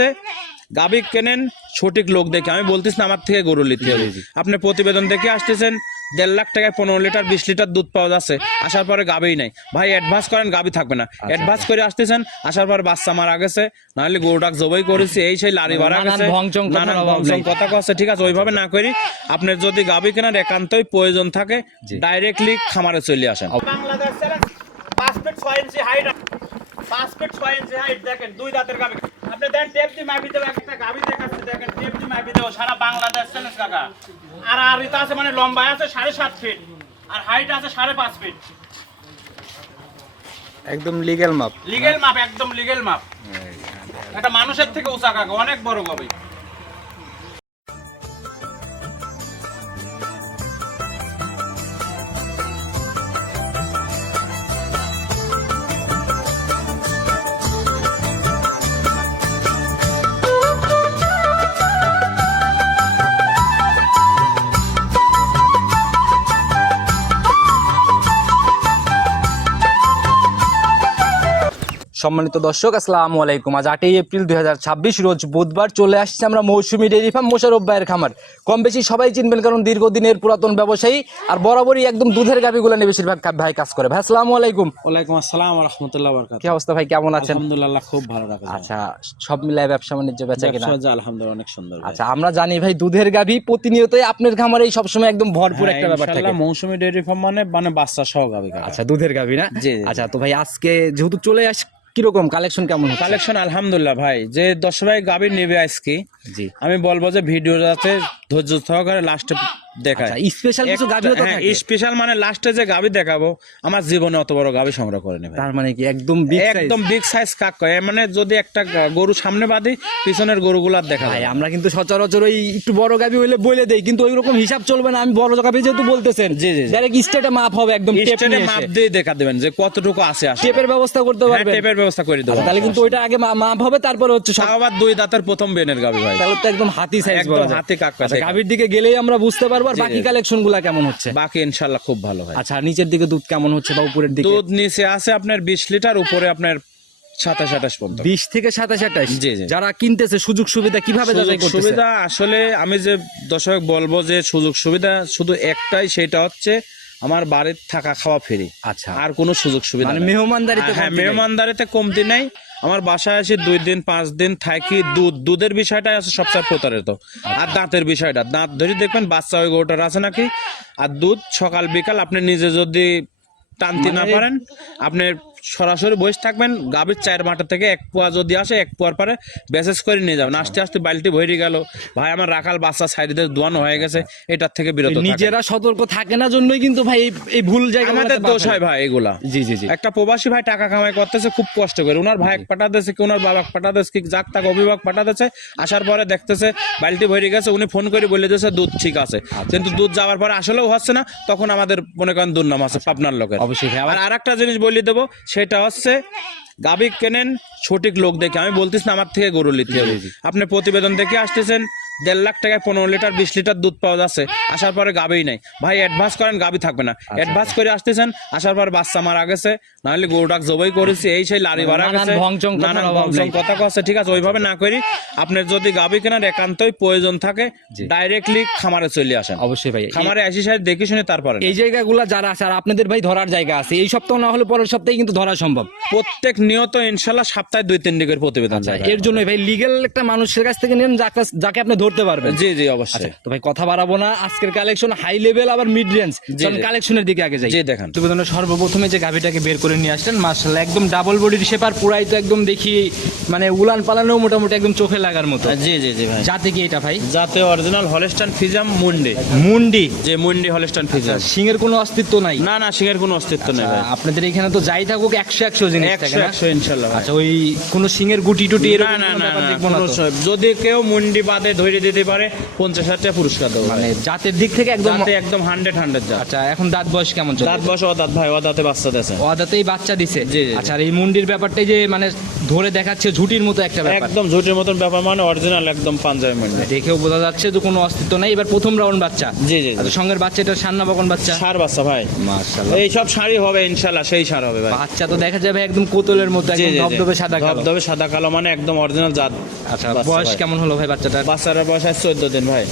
হচ্ছে গাভী কেনেন সঠিক লোক দেখে, আমি বলতেছি না আমার থেকে গরু নিতে হবে। আপনি প্রতিবেদন দেখে আসতেছেন 1.5 লাখ টাকায় 15 লিটার 20 লিটার দুধ পাওয়া যাচ্ছে, আসার পরে গাভী নাই, ভাই অ্যাডভান্স করেন গাভী থাকবে না, অ্যাডভান্স করে আসতেছেন, আসার পরে বাচ্চা মারা গেছে, নাহলে গরুটাক জবাই করেছি, এই সেই লারি বাড়া গেছে, নানান ভংচং কথা কচ্ছে, ঠিক আছে ওইভাবে না করি। আপনার যদি গাভী কেনার একান্তই প্রয়োজন থাকে ডাইরেক্টলি খামারে চলে আসেন। বাংলাদেশ 5 ফিট 6 ইঞ্চি হাইট, 5 ফিট 6 ইঞ্চি হাইট, দেখেন দুই দাঁতের গাভী। আপনি দেন টেপ দি মাপি দেব, একটা গাভী দেখাচ্ছি দেখেন, টেপ দি মাপি দেব, সারা বাংলাদেশ চ্যালেঞ্জ কাকা। আর এটা আছে মানে লম্বা আছে 7.5 ফিট আর হাইট আছে 5.5 ফিট, একদম লিগ্যাল মাপ, লিগ্যাল মাপ, একদম লিগ্যাল মাপ। একটা মানুষের থেকে উঁচা কাকা, অনেক বড় গাভী। সম্মানিত দর্শক আসসালামু আলাইকুম। আজ 8 এপ্রিল 2026 রোজ বুধবার চলে আসছে আমরা মৌসুমী ডেইরি ফার্ম মোশাররফ ভাইয়ের খামার। কম বেশি সবাই চিনবেন কারণ দীর্ঘদিনের পুরাতন ব্যবসায়ী আর বরাবরই একদম দুধের গাভীগুলো নিয়ে বেশিরভাগ ভাই কাজ করে। ভাই আসসালামু আলাইকুম। ওয়ালাইকুম আসসালাম ওয়া রাহমাতুল্লাহি ওয়া বারাকাতুহু। কি অবস্থা ভাই, কেমন আছেন? আলহামদুলিল্লাহ খুব ভালো রাখা। আচ্ছা, সব মিলায় ব্যবসা বাণিজ্য বেচা কিনা আলহামদুলিল্লাহ অনেক সুন্দর। আচ্ছা, আমরা জানি ভাই দুধের গাভী প্রতিনিয়তই আপনার খামারেই সবসময় একদম ভরপুর একটা ব্যাপার থাকে। ইনশাআল্লাহ মৌসুমী ডেইরি ফার্ম মানে বাচ্চা সহ গাভী। আচ্ছা, দুধের গাভী না? আচ্ছা, তো ভাই আজকে যেহেতু চলে আস, কিরকম কালেকশন কেমন? কালেকশন আলহামদুলিল্লাহ ভাই, যে 10 ভাই গাভী নেবে আজকে, জি আমি বলবো যে ভিডিও যাতে ধৈর্য সহকারে লাস্টে দেখায়। স্পেশাল কিছু গাভীও তো থাকে। স্পেশাল মানে লাস্টে যে গাভী দেখাবো আমার জীবনে অত বড় গাভী সংগ্রহ করে নেবে। তার মানে কি একদম বিগ সাইজ কাক কয়, মানে যদি একটা গরু সামনে বাঁধি পিছনের গরুগুলার দেখা যায়। আমরা কিন্তু সচরাচর ওই একটু বড় গাভী হইলে বলে দেই, কিন্তু ওই রকম হিসাব চলবে না। আমি বড় গাভী যেহেতু বলতেছেন, জি জি ডাইরেক্ট স্টেটে মাপ হবে, একদম স্টেটে মাপ দিয়ে দেখা দিবেন যে কতটুকু আছে। টেপের ব্যবস্থা করতে পারবেন? টেপের ব্যবস্থা করে দেব। তাহলে কিন্তু ওইটা আগে মাপ হবে, তারপরে হচ্ছে আবার দুই দাঁতের প্রথম বেনের গাভী ভাই, তাহলে তো একদম হাতি সাইজ, একদম হাতি কাক। গাভীর দিকে গেলেই আমরা বুঝতে পারবো। আর বাকি কালেকশন গুলা কেমন হচ্ছে? বাকি ইনশাআল্লাহ খুব ভালো হয়। আচ্ছা, নিচের দিকে দুধ কেমন হচ্ছে বা উপরের দিকে? দুধ নিচে আছে আপনার 20 লিটার, উপরে আপনার 27-28 পর্যন্ত। 20 থেকে 27-28। জি জি। যারা কিনতেছে সুযোগ সুবিধা কিভাবে যাচাই করতেছে? সুবিধা আসলে আমি যে দর্শক বলবো যে সুযোগ সুবিধা শুধু একটাই, সেটা হচ্ছে আমার বাড়ির থাকা খাওয়া ফ্রি। আচ্ছা, আর কোনো সুযোগ সুবিধা মানে মেহমানদারিতে? হ্যাঁ, মেহমানদারিতে কমতি নাই। আমার বাসায় এসে 2 দিন 5 দিন থাকি। দুধের বিষয়টা আছে সবচেয়ে প্রতারিত। আর দাঁতের বিষয়টা, দাঁত ধরে দেখবেন বাচ্চা ওই গরুটার আছে নাকি। আর দুধ সকাল বিকাল আপনি নিজে যদি টানতে না পারেন, আপনি সরাসরি বসে থাকবেন, গাভীর 4 মাঠা থেকে 1 পোয়া যদি আসে 1 পোয়ার পরে বেসেস করে নিয়ে যাবেন। আস্তে আস্তে বালতি ভরে গেল, ভাই আমার রাখাল বাচ্চা সাইডে দোয়ানো হয়ে গেছে, এটার থেকে বিরত থাকেন। নিজেরা সতর্ক থাকে না জন্যই কিন্তু ভাই এই ভুল জায়গা আমাদের দোষ হয় ভাই এগুলা। জি জি জি। একটা প্রবাসী ভাই টাকা কামাই করতেছে খুব কষ্ট করে, ওনার ভাই পাঠাতেছে কি ওনার বাবা পাঠাতেছে কি যাক তাক অভিভাবক পাঠাতেছে, আসার পরে দেখতেছে বালতি ভরে গেছে, উনি ফোন করে বলে দিয়েছে দুধ ঠিক আছে, কিন্তু দুধ যাওয়ার পরে আসলেও হচ্ছে না, তখন আমাদের মনে করেন দুর্নাম আছে পাবনার লোকের। অবশ্যই। আর একটা জিনিস বলে দেবো, সেটা হচ্ছে গাভী কেনেন সঠিক লোক দেখে, আমি বলতেছি না আমার থেকে গরু নিতে হবে। আপনি প্রতিবেদন দেখে আসতেছেন 1.5 লাখ টাকায় 15 লিটার 20 লিটার দুধ পাওয়া যাচ্ছে, আসার পরে গাভী নাই, ভাই অ্যাডভান্স করেন গাভী থাকবে না, অ্যাডভান্স করে আসতেছেন, আসার পরে বাচ্চা মারা গেছে, নাহলে গরুটাক জবাই করেছি, এই সেই লারি বাড়া গেছে, নানান ভংচং কথা কচ্ছে, ঠিক আছে ওইভাবে না করি। আপনার যদি গাভী কেনার একান্তই প্রয়োজন থাকে ডাইরেক্টলি খামারে চলে আসেন। অবশ্যই ভাই, খামারে আসি সাহেব দেখে শুনে তারপরে। এই জায়গাগুলো যারা আছে আর আপনাদের ভাই ধরার জায়গা আছে, এই সপ্তাহ না হলে পরের সপ্তাহে কিন্তু ধরা সম্ভব। প্রত্যেক নিয়ত ইনশাআল্লাহ সপ্তাহে 2-3 দিকের প্রতিবেদন যায়। এর জন্য ভাই লিগ্যাল একটা মানুষের কাছ থেকে নেন যাকে আপনি ধরতে পারবেন। জি জি অবশ্যই। তো ভাই কথা বাড়াবো না, আজকের কালেকশন হাই লেভেল আবার মিড রেঞ্জ, কালেকশনের দিকে আগে যাই। জি দেখেন, প্রতিবেদনের সর্বপ্রথমে যে গাভীটাকে বের করে নিয়ে আসলেন, মাশাআল্লাহ একদম ডাবল বডির শেপার, পুরাই তো একদম দেখি মানে উলান পালানো মোটামুটি একদম চোখে লাগার মতো। জি জি জি ভাই। জাতে কি এটা ভাই? জাতে অরিজিনাল হলস্টাইন ফ্রিজিয়ান মুন্ডি। মুন্ডি? যে মুন্ডি হলস্টাইন ফ্রিজিয়ান। সিংয়ের কোনো অস্তিত্ব নাই? না না, সিংয়ের কোনো অস্তিত্ব নেই ভাই। আপনাদের এখানে তো যাই থাকুক 100 জিনিস থাকে না? 100 ইনশাআল্লাহ। আচ্ছা, ওই কোন সিংয়ের গুটি টুটি না না না, যদি কেউ মুন্ডি বাদে ধরে দিতে পারে 50,000 টাকা পুরস্কার দেবো মানে জাতের দিক থেকে একদম দাঁতে একদম 100 জাত। আচ্ছা এখন দাঁত বয়স কেমন চলে? দাঁত বয়স অদাঁত ভাই, অদাঁতে বাচ্চা দিয়েছে। অদাতেই বাচ্চা দিছে। জি, জি। আচ্ছা আর এই মুন্ডির ব্যাপারটাই যে মানে ধরে দেখাচ্ছে ঝুটির মতো একটা ব্যাপার, একদম ঝুটের মতন ব্যাপার, মানে অরিজিনাল একদম পাঞ্জাবি মন্ডি। দেখেও বোঝা যাচ্ছে যে কোনো অস্তিত্ব নাই। এবার প্রথম রাউন্ড বাচ্চা। জি জি আচ্ছা সঙ্গের বাচ্চা এটা সান্না বকন বাচ্চা। সার বাচ্চা ভাই, মাশাআল্লাহ। এই সব শাড়ি হবে ইনশাআল্লাহ, সেই সার হবে ভাই। বাচ্চা তো দেখা যাবে একদম কোতলের মতো, জি, একদম জি, জি। ধবধবে সাদা কালো। ধবধবে সাদা কালো, মানে একদম অরিজিনাল জাত। আচ্ছা বাচ্চা বয়স ভাই। কেমন হলো ভাই বাচ্চাটার? বাচ্চার বয়স আছে 14 দিন ভাই।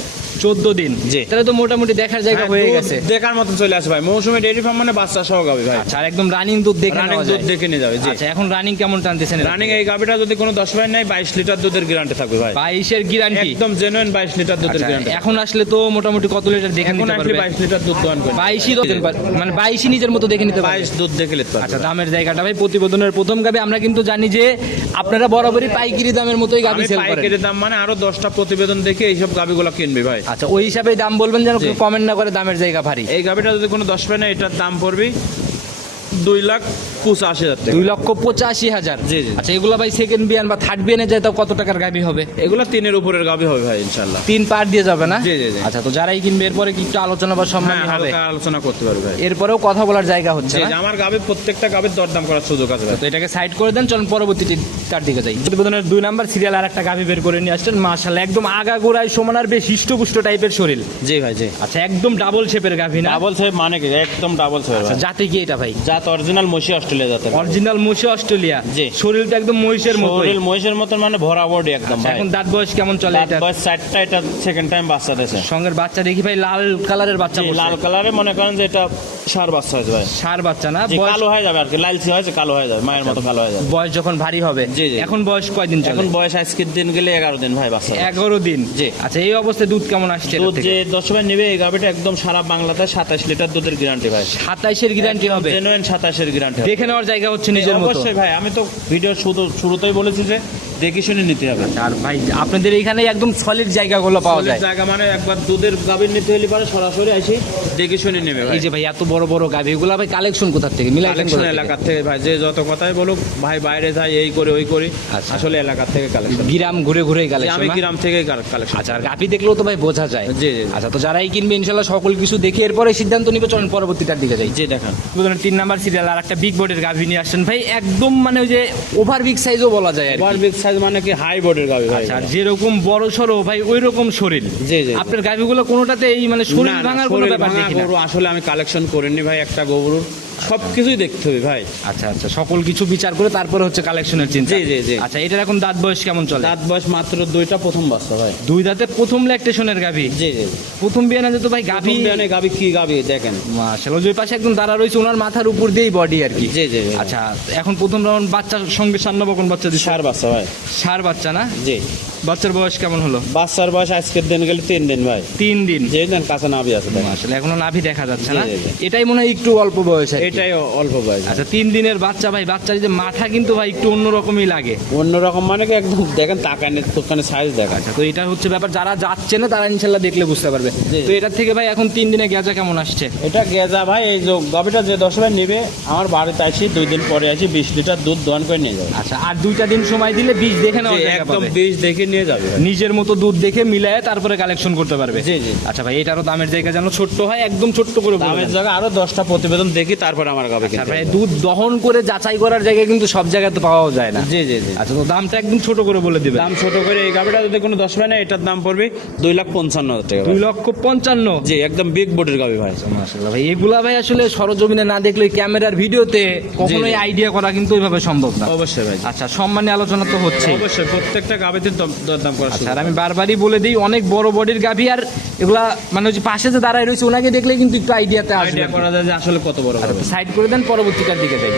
14 দিন। জি। তাহলে তো মোটামুটি দেখার জায়গা হ্যাঁ, হয়ে দুধ গেছে। দেখার মতন চলে আসে ভাই। মৌসুমী ডেইরি ফার্ম মানে বাচ্চা সহ গাবি ভাই। আচ্ছা আর একদম রানিং দুধ দেখে রানিং নেওয়া দুধ যায়। দেখে নিয়ে যাবে। জি। আচ্ছা এখন রানিং কেমন টানতেছেন? রানিং এই গাবিটা যদি কোনো 10 ভাই নাই 22 লিটার দুধের গ্যারান্টি থাকবে ভাই। 22 এর গ্যারান্টি। একদম জেনুইন 22 লিটার দুধের আচ্ছা, গ্যারান্টি। এখন আসলে তো মোটামুটি কত লিটার দেখে এখন নিতে আসলে পারবে? 22 লিটার দুধ দোয়ান করে 22ই মানে 22ই নিজের মতো দেখে নিতে পারবে। 22 দুধ দেখে নিতে পারবে। আচ্ছা দামের জায়গাটা ভাই প্রতিবেদনের প্রথম গাবি আমরা কিন্তু জানি যে আপনারা বরাবরই পাইকারি দামের মতোই গাবি আমি সেল করেন। পাইকারি দাম মানে আরো 10টা প্রতিবেদন দেখে এইসব গাবিগুলো কিনবি ভাই। আচ্ছা ওই হিসাবে দাম বলবেন যেন জি। কমেন্ট না করে দামের জায়গা ভারী। এই গাবিটা যদি কোনো 10 ভাই না, এটার দাম পড়বে 2,85,000 টাকা। 2,85,000। জি, জি। আচ্ছা এগুলা ভাই সেকেন্ড বিয়ান বা থার্ড বিয়ানে যায় তাও কত টাকার গাবি হবে? এগুলো 3 উপরের গাবি হবে ভাই ইনশাআল্লাহ। 3 পার দিয়ে যাবে না? জি, জি, জি। আচ্ছা তো যারাই কিনবে এরপরে কি একটু আলোচনা বা সম্মান হ্যাঁ, হবে? হালকা আলোচনা করতে পারবে ভাই। এরপরেও কথা বলার জায়গা হচ্ছে জি, না? জি, আমার গাবির প্রত্যেকটা গাবির দরদাম করার সুযোগ আছে ভাই। তো এটাকে সাইড করে দেন, চলুন পরবর্তীটি তার দিকে যাই। প্রতিবেদনের 2 নাম্বার সিরিয়াল আর একটা গাভি বের করে নিয়ে আসছেন। মাশাআল্লাহ একদম আগাগোড়ায় সমানার বেশ হিষ্টপুষ্ট টাইপের শরীর। জি ভাই, জি। আচ্ছা একদম ডাবল শেপের গাভি না? ডাবল সেভ মানে কি? একদম ডাবল সেভ আচ্ছা ভাই। জাতি কি এটা ভাই? জাত অরিজিনাল মহিষী অস্ট্রেলিয়া জাতের। অরিজিনাল মহিষ অস্ট্রেলিয়া। জি। শরীরটা একদম মহিষের মতো। শরীর মহিষের মতন, মানে ভরা বডি একদম ভাই। এখন দাঁত বয়স কেমন চলে দাঁত এটা? বয়স 4টা, এটা সেকেন্ড টাইম বাচ্চা দিয়েছে। সঙ্গের বাচ্চা দেখি ভাই লাল কালারের বাচ্চা জি, পড়ছে। লাল কালারে মনে করেন যে এটা সার বাচ্চা হয়েছে ভাই। ষাঁড় বাচ্চা না? জি, বয়স- কালো হয়ে যাবে আর কি, লালচি হয়েছে কালো হয়ে যাবে, মায়ের মতো কালো হয়ে যাবে। বয়স যখন ভারী হবে। জি, জি। এখন বয়স কয়দিন চলে? এখন বয়স আজকের দিন গেলে 11 দিন ভাই বাচ্চা। 11 দিন। জি। আচ্ছা এই অবস্থায় দুধ কেমন আসছে এটার দুধ থেকে? যে 10 ভাই নেবে এই গাবিটা একদম সারা বাংলাতে 27 লিটার দুধের গ্যারান্টি ভাই। 27 গ্যারান্টি হবে? জেনুইন 27 এর গ্যারান্টি। দেখে নেওয়ার জায়গা হচ্ছে নিজের মতো। অবশ্যই ভাই, আমি তো ভিডিও শুরুতেই বলেছি যে দেখে শুনে নিতে হবে। আর ভাই আপনাদের এখানে একদম সলিড জায়গাগুলো পাওয়া যায়। জায়গা মানে একবার দুধের গাভী নিতে হলে পরে সরাসরি আসি দেখে শুনে নেবে ভাই। এই যে ভাই এত বড় বড় গাভি, এগুলো ভাই কালেকশন কোথা থেকে মিলাইছেন? কালেকশন এলাকার থেকে ভাই, যে যত কথাই বলুক ভাই বাইরে যাই এই করে ওই করি, আচ্ছা। আসলে এলাকার থেকে কালেকশন। গ্রাম ঘুরে ঘুরে আমি কালেকশন। গ্রাম থেকে কালেকশন। আচ্ছা আর গাভি দেখলেও তো ভাই বোঝা যায়। জি, জি। আচ্ছা তো যারাই কিনবে ইনশাল্লাহ সকল কিছু দেখে এরপরে সিদ্ধান্ত নিবে। চলেন পরবর্তীটার দিকে যাই। জি দেখান। 3 নাম্বার সিরিয়াল আর একটা বিগ বডির গাভি নিয়ে আসছেন ভাই, একদম মানে ওই যে ওভার বিগ সাইজও বলা যায় আর কি। ওভার বিগ সাইজ মানে কি হাই বোর্ডের গাভী ভাই। আচ্ছা আর যেরকম বড় সড়ো ভাই ওই রকম শরীর। জি, জি। আপনার গাভিগুলো কোনোটাতে এই মানে শরীর না, না, ভাঙার কোনো শরীর ব্যাপার ভাঙা দেখি না। গরু আসলে আমি কালেকশন করিনি ভাই, একটা গরুর সবকিছুই দেখতে হবে ভাই। আচ্ছা আচ্ছা সকল কিছু বিচার করে তারপরে হচ্ছে কালেকশনের চিন্তা। জি, জি, জি। আচ্ছা এটার এখন দাঁত বয়স কেমন চলে? দাঁত বয়স মাত্র 2টা, প্রথম বাচ্চা ভাই। 2 দাঁতে প্রথম ল্যাকটেশনের গাভি। জি, জি। প্রথম বিয়ানে তো ভাই গাভি। গাভী কি গাভী দেখেন। মাশাআল্লাহ ওই পাশে একদম দাঁড়া রয়েছে, ওনার মাথার উপর দিয়েই বডি আর কি। জি, জি, জি। আচ্ছা এখন প্রথম রাউন্ড বাচ্চার সঙ্গে সান্না বকন বাচ্চা দিচ্ছে। সার বাচ্চা ভাই। ষাঁড় বাচ্চা না? জি। বাচ্চার বয়স কেমন হলো? বাচ্চার বয়স আজকের দিন গেলে 3 দিন ভাই। 3 দিন। যে দিন কাছে নাভি আছে ভাই। আসলে এখনো নাভি দেখা যাচ্ছে না? জি, জি, জি। এটাই মনে হয় একটু অল্প বয়স আর কি। এটাই অল্প বয়স। আচ্ছা 3 দিনের বাচ্চা ভাই, বাচ্চার যে মাথা কিন্তু ভাই একটু অন্যরকমই লাগে। অন্যরকম মানে কি একদম দেখেন তাকানে তোখানে সাইজ দেখা। আচ্ছা তো এটা হচ্ছে ব্যাপার, যারা যাচ্ছে না তারা ইনশাল্লাহ দেখলে বুঝতে পারবে। জি। তো এটার থেকে ভাই এখন 3 দিনে গেজা কেমন আসছে? এটা গেজা ভাই, এই যে গাভীটা যে 10 ভাই নেবে আমার বাড়িতে আসি 2 দিন পরে আসি 20 লিটার দুধ দোয়ান করে নিয়ে যাবে। আচ্ছা আর 2টা দিন সময় দিলে বীজ দেখে নেওয়ার জি, জায়গা একদম পাবে। 20 দেখে নিয়ে যাবে ভাই। নিজের মতো দুধ দেখে মিলায় তারপরে কালেকশন করতে পারবে। জি, জি। আচ্ছা ভাই এটারও দামের জায়গা যেন ছোট্ট হয়, একদম ছোট্ট করে বলবেন। দামের জায়গা আরো 10টা প্রতিবেদন দেখি তারপর আমার গাভী আচ্ছা কিনতে ভাই হবে। দুধ দহন করে যাচাই করার জায়গায় কিন্তু সব জায়গায় তো পাওয়াও যায় না। জি, জি, জি। আচ্ছা তো দামটা একদম ছোট করে বলে দিবেন। দাম ছোট করে এই গাভীটা যদি কোনো 10 ভাই না, এটার দাম পড়বে 2,55,000 টাকা ভাই। 2,55,000। জি, একদম বিগ বডির গাভী ভাই। মাশাআল্লাহ ভাই এগুলা ভাই আসলে সরজমিনে না দেখলে ক্যামেরার ভিডিওতে কখনোই জি। আইডিয়া করা কিন্তু ওইভাবে সম্ভব না। অবশ্যই ভাই। আচ্ছা সম্মানী আলোচনা তো হচ্ছে। অবশ্যই প্রত্যেকটা গাভীতে দরদাম করা আচ্ছা শুরু। আর আমি বারবারই বলে দিই অনেক বড় বডির গাভী, আর এগুলা মানে ওই যে পাশে যে দাঁড়ায় রয়েছে ওনাকে দেখলে কিন্তু একটু আইডিয়াতে আসবে। আইডিয়া করা যায় যে আসলে কত বড় গাভী। সাইড করে দেন, পরবর্তীটার দিকে যাই।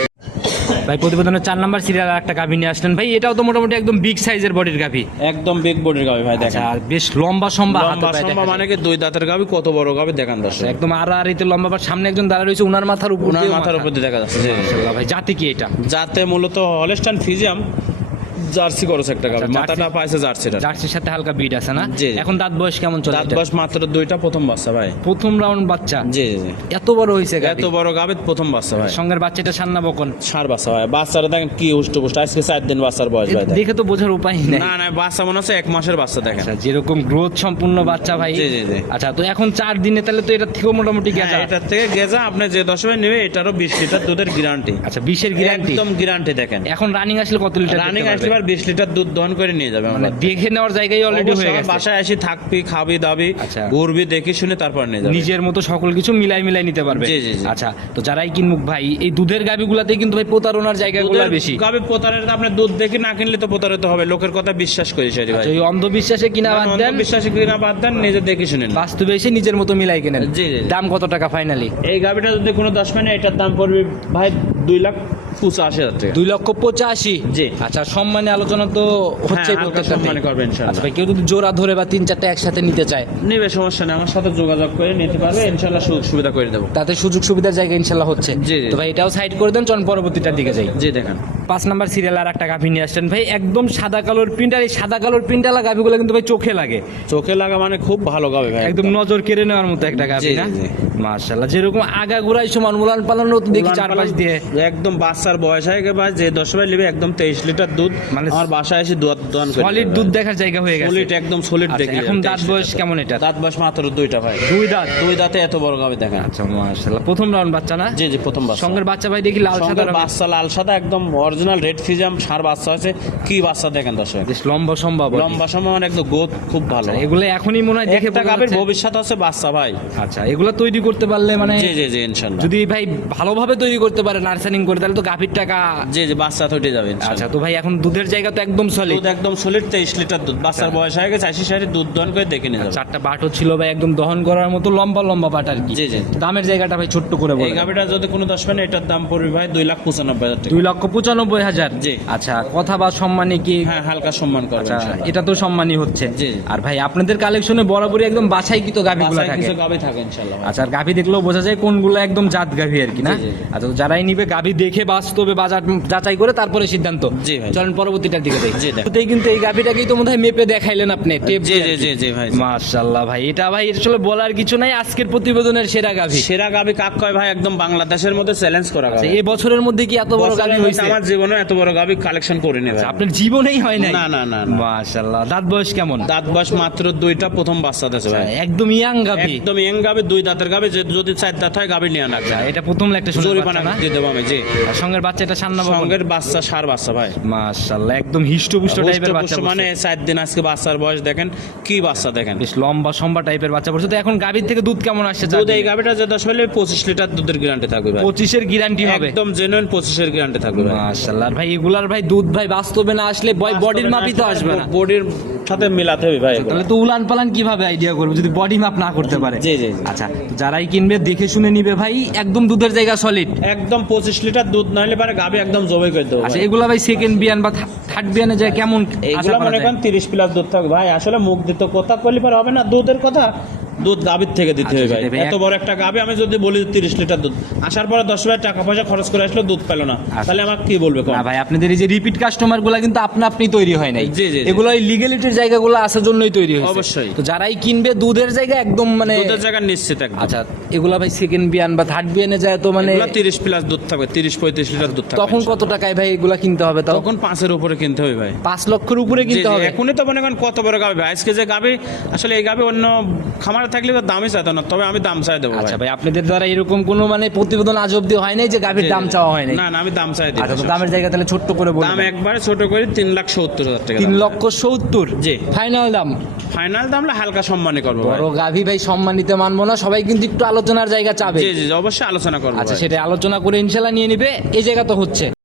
ভাই প্রতিবেদনের 4 নাম্বার সিরিয়াল একটা গাভী নিয়ে আসলেন ভাই, এটাও তো মোটামুটি একদম বিগ সাইজের বডির গাভী। একদম বিগ বডির গাভী ভাই, দেখেন। আচ্ছা আর বেশ লম্বা সম্বা হাতে লম্বা পায়ে সম্ভব দেখা মানে যায়। কি 2 দাঁতের গাভী, কত বড় গাভী দেখেন দর্শক। একদম আড়াআড়িতে লম্বা, আর সামনে একজন দাঁড়া রয়েছে ওনার মাথার উপর ওনার দিয়েও মাথার মাথা। উপর দিয়ে দেখা যাচ্ছে। জি, জি। মাশাআল্লাহ ভাই জাতি কি এটা? যাতে মূলত হলস্টাইন ফ্রিজিয়াম জার্সি করছে একটা গাবি, আচ্ছা, মাথাটা পাইছে জার্সিটা। জার্সির সাথে হালকা বিট আছে না? জি। এখন দাঁত বয়স কেমন চলে? দাঁত বয়স মাত্র 2টা, প্রথম বাচ্চা ভাই। প্রথম রাউন্ড বাচ্চা? জি জি। এত বড় হয়েছে গাভী? এত বড় গাবি প্রথম বাচ্চা ভাই। সঙ্গের বাচ্চাটা সান্না বকন? ষাঁড় বাচ্চা ভাই। বাচ্চারা দেখেন কি হুষ্ট আজকে 4 দিন বাচ্চার বয়স ভাই। দেখে তো বোঝার উপায় নেই। না না, বাচ্চা মনে হচ্ছে 1 মাসের বাচ্চা দেখেন। আচ্ছা, যেরকম গ্রোথ সম্পূর্ণ বাচ্চা ভাই। জি জি জি। আচ্ছা, তো এখন 4 দিনে তাহলে তো এটা থেকেও মোটামুটি গেছে। হ্যাঁ, এটার থেকে গেজা আপনি যে 10 ভাই নেবে এটারও 20 লিটার দুধের গ্যারান্টি। আচ্ছা, 20-এর গ্যারান্টি? একদম গ্যারান্টি দেখেন। এখন রানিং আসলে কত লিটার? রানিং আসলে 20 লিটার দুধ দহন করে নিয়ে যাবে। মানে দেখে নেওয়ার জায়গায় অলরেডি হয়ে গেছে। বাসায় এসে থাকবি, খাবি দাবি, আচ্ছা। ঘুরবি, দেখি শুনে তারপর নিয়ে যাবে। নিজের মতো সকল কিছু মিলাই নিতে পারবে। জি, জি, জি। আচ্ছা, তো যারাই কিনবুক ভাই, এই দুধের গাভীগুলাতেই কিন্তু ভাই প্রতারণার জায়গাগুলো বেশি। গাবি প্রতারের আপনি দুধ দেখে না কিনলে তো প্রতারিত হবে, লোকের কথা বিশ্বাস করি সেটি ভাই। আচ্ছা, এই অন্ধবিশ্বাসে কিনা বাদ দেন, বিশ্বাসে কিনা বাদ দেন, নিজে দেখে শুনেন। বাস্তবে এসে নিজের মতো মিলাই কেনেন। জি, জি। দাম কত টাকা ফাইনালি? এই গাবিটা যদি কোনো 10 মানে এটার দাম পড়বে ভাই 2,85,000 টাকা। 2,85,000? জি। আচ্ছা, সম্মানে আলোচনা তো হচ্ছে হ্যাঁ, হালকা সম্মানে করবে ইনশাআল্লাহ। আচ্ছা ভাই, কেউ যদি জোড়া ধরে বা 3-4টা একসাথে নিতে চায়? নেবে, সমস্যা নেই, আমার সাথে যোগাযোগ করে নিতে পারবে, ইনশাআল্লাহ সুযোগ সুবিধা করে দেবো। তাতে সুযোগ সুবিধার জায়গা ইনশাল্লাহ হচ্ছে। জি, জি। তো ভাই এটাও সাইড করে দেন, চলুন পরবর্তীটার দিকে যাই। জি দেখেন। 5 নাম্বার সিরিয়াল আর একটা গাভী নিয়ে আসছেন ভাই, একদম সাদা কালোর প্রিন্ট। আর এই সাদা কালোর প্রিন্টালা গাভীগুলো কিন্তু ভাই চোখে লাগে। চোখে লাগা মানে খুব ভালো গাবে ভাই, একদম নজর কেড়ে নেওয়ার মতো একটা গাভী জি, না? জি, জি। মাশাআল্লাহ, যেরকম আগা ঘুরাই সমান উলান পালানো তো দেখি চারপাশ দিয়ে। একদম বাচ্চার বয়স হয়ে গেছে ভাই, যে 10 ভাই নেবে একদম 23 লিটার দুধ, মানে আমার বাসায় এসে দুধ দহন করে সলিড দুধ দেখার জায়গা হয়ে গেছে। সলিড, একদম সলিড আচ্ছা, দেখি। এখন দাঁত বয়স কেমন এটা? দাঁত বয়স মাত্র 2টা ভাই। 2 দাঁত? 2 দাঁতে এত বড় গাবে দেখেন। আচ্ছা, মাশাআল্লাহ, প্রথম রাউন্ড বাচ্চা না? জি জি, প্রথম বাচ্চা। সঙ্গের বাচ্চা ভাই দেখি লাল সাদা সঙ্গের রঙের। বাচ্চা লাল সাদা, একদম অরিজিনাল রেড ফিজাম ষাঁড় বাচ্চা আছে। কি বাচ্চা দেখেন দর্শক, বেশ লম্বা সম্ভব। লম্বা সময় মানে একদম গোদ খুব ভালো। এগুলো এখনই মনে হয় দেখে একটা বোঝা গাবের যাচ্ছে। ভবিষ্যৎ আছে বাচ্চা ভাই। আচ্ছা, এগুলো তৈরি করতে পারলে মানে জি জি জি ইনশাআল্লাহ। যদি ভাই ভালোভাবে তৈরি করতে পারে, নার্সারিং করে, তাহলে তো গাভীর টাকা। জি জি, বাচ্চা থইতে যাবে আচ্ছা, ইনশাআল্লাহ। তো ভাই এখন দুধের জায়গা তো একদম সলিড। দুধ একদম সলিড 23 লিটার দুধ, বাচ্চার বয়স হয়ে গেছে 80 দুধ দহন করে দেখে নিয়ে যাবে। 4টা বাটও ছিল ভাই, একদম দহন করার মতো লম্বা লম্বা বাট আর কি। জি জি। দামের জায়গাটা ভাই ছোট্ট করে এই বলেন। গাবিটা যদি কোনো 10 মানে এটার দাম পড়বে ভাই 2,95,000 টাকা। 2,95,000? জি। আচ্ছা, কথা বা সম্মানী কি? হ্যাঁ, হালকা সম্মান করবে আচ্ছা, ইনশাআল্লাহ। এটা তো সম্মানী হচ্ছে। জি। আর ভাই আপনাদের কালেকশনে বরাবরই একদম বাছাইকৃত গাভীগুলো বাসায় থাকে। কিছু গাবি থাকে ইনশাআল্লাহ ভাই। আচ্ছা, আর গাভী দেখলেও বোঝা যায় কোনগুলো একদম জাত গাভী আর কি না? জি, জি, জি। আচ্ছা, তো যারাই নিবে গাভী দেখে বাস্তবে বাজার যাচাই করে তারপরে সিদ্ধান্ত। জি ভাই। চলেন পরবর্তীটার দিকে যাই। জি, দেখ। শুরুতেই কিন্তু এই গাভীটাকেই তো মনে হয় মেপে দেখাইলেন আপনি, টেপ জি দিয়ে জি আর কি। জি জি ভাই। মাশাআল্লাহ ভাই, এটা ভাই আসলে বলার কিছু নাই, আজকের প্রতিবেদনের সেরা গাভী। সেরা গাবি কাক কয় ভাই, একদম বাংলাদেশের মধ্যে চ্যালেঞ্জ করা গাবি। এই বছরের মধ্যে কি এত বড় গাভী হয়েছে? আমার জীবনে এত বড় গাবি কালেকশন করিনি ভাই। আপনার জীবনেই হয় নাই? না না না। মাশাআল্লাহ, দাঁত বয়স কেমন? দাঁত বয়স মাত্র 2টা, প্রথম বাচ্চা দিয়েছে ভাই। একদম ইয়াং গাভী। একদম ইয়ং গাবি, 2 দাঁতের গাবি, যদি 4 দাঁত হয় গাবি নিয়ে না। এটা প্রথম একটা সুন্দর জরিমানা বাচ্চা না? দিয়ে দেবো আমি। জি। আর সঙ্গের বাচ্চাটা সান্না বাবু? সঙ্গের বাচ্চা ষাঁড় বাচ্চা ভাই। মাশাআল্লাহ, একদম হিষ্টপুষ্ট টাইপের বাচ্চা পুষ্ট মানে 4 দিন আজকে বাচ্চার বয়স দেখেন, কি বাচ্চা দেখেন। বেশ লম্বা সম্বা টাইপের বাচ্চা পড়ছে। তো এখন গাভীর থেকে দুধ কেমন আসছে? দুধ এই গাবিটা যে 10 হলে 25 লিটার দুধের গ্যারান্টি থাকবে ভাই। 25-এর গ্যারান্টি হবে? একদম জেনুইন 25-এর গ্যারান্টি থাকবে ভাই। মাশাআল্লাহ। আর ভাই এগুলার ভাই দুধ ভাই বাস্তবে না আসলে বডির মাপই তো আসবে না। বডির সাথে মিলাতে হবে ভাই এগুলো। তাহলে তো উলান পালান কিভাবে আইডিয়া করবে যদি বডি মাপ না করতে পারে? জি, জি, জি। আচ্ছা, তো যারাই কিনবে দেখে শুনে নিবে ভাই, একদম দুধের জায়গা সলিড। একদম 25 লিটার দুধ না হলে পারে গাবি একদম জবাই করে দেবো আচ্ছা, ভাই। এগুলা ভাই সেকেন্ড বিয়ান বা থার্ড বিয়ানে যায় কেমন আশা এইগুলো করা মনে যায়? করেন 30 প্লাস দুধ থাকবে ভাই। আসলে মুখ দিতে কথা কইলে পারে হবে না, দুধের কথা দুধ গাবির থেকে দিতে আচ্ছা, হবে ভাই। সেটাই ভাই। এত বড় একটা গাবি আমি যদি বলি 30 লিটার দুধ, আসার পরে 10 হাজার টাকা পয়সা খরচ করে আসলে দুধ পেল না, তাহলে আমাকে কি বলবে কোন? না ভাই, আপনাদের এই যে রিপিট কাস্টমার গুলা কিন্তু আপনি তৈরি হয় নাই। জি, জি, জি। এগুলো এই লিগ্যালিটির জায়গাগুলো আসার জন্যই তৈরি হয়েছে। অবশ্যই। তো যারাই কিনবে দুধের জায়গা একদম মানে দুধের জায়গা নিশ্চিত একদম। আচ্ছা, এগুলা ভাই সেকেন্ড বিয়ান বা থার্ড বিয়ানে যায় তো মানে এগুলো 30 প্লাস দুধ থাকবে, 30-35 লিটার দুধ থাকবে। তখন কত টাকায় ভাই এগুলা কিনতে হবে? তাও তখন 5-এর উপরে কিনতে হবে ভাই। 5 লক্ষের উপরে জি, কিনতে জি, হবে? এখনই তো মনে করেন কত বড় গাবি ভাই। আজকে যে গাবি, আসলে এই গাবি অন্য খামারে থাকলে তো দামই চাইতো না, তবে আমি দাম চাই দেবো ভাই। আচ্ছা ভাই, আপনাদের দ্বারা এরকম কোনো মানে প্রতিবেদন আজ অব্দি হয় নাই যে গাভীর দাম চাওয়া হয় নাই? না না, আমি দাম চাই দিই। আচ্ছা, তো দামের জায়গা তাহলে ছোট্ট করে বলুন। দাম একবারে ছোট করে 3,70,000 টাকা। 3,70,000? জি। ফাইনাল দাম? ফাইনাল দাম হালকা সম্মানই করবো ভাই। বড় গাভী ভাই সম্মানিতে মানবো না, সবাই কিন্তু একটু আলোচনার জায়গা চাবে। জি জি, অবশ্যই আলোচনা করবো আচ্ছা, ভাই। সেটা আলোচনা করে ইনশাল্লাহ নিয়ে নিবে, এই জায়গা তো হচ্ছে।